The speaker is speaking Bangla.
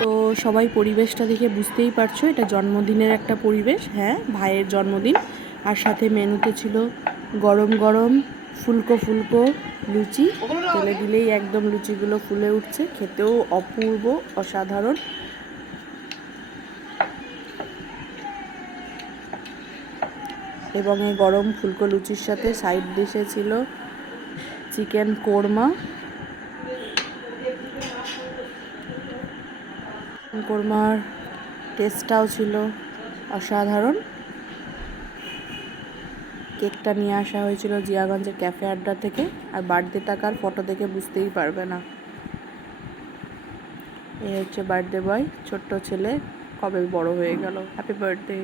তো সবাই পরিবেশটা দেখে বুঝতেই পারছো এটা জন্মদিনের একটা পরিবেশ। হ্যাঁ, ভাইয়ের জন্মদিন। আর সাথে মেনুতে ছিল গরম গরম ফুলকো ফুলকো লুচি, তেলে দিলেই একদম লুচিগুলো ফুলে উঠছে, খেতেও অপূর্ব অসাধারণ। এবং এই গরম ফুলকো লুচির সাথে সাইড ডিশে ছিল চিকেন কোরমা। কোরমার টেস্টটাও ছিল অসাধারণ। কেকটা নিয়ে আসা হয়েছিল জিয়াগঞ্জের ক্যাফে আড্ডা থেকে। আর বার্থডে টাকার ফটো দেখে বুঝতেই পারবে না। এই হচ্ছে বার্থডে বয়, ছোট্ট ছেলে কবে বড় হয়ে গেল। Happy birthday.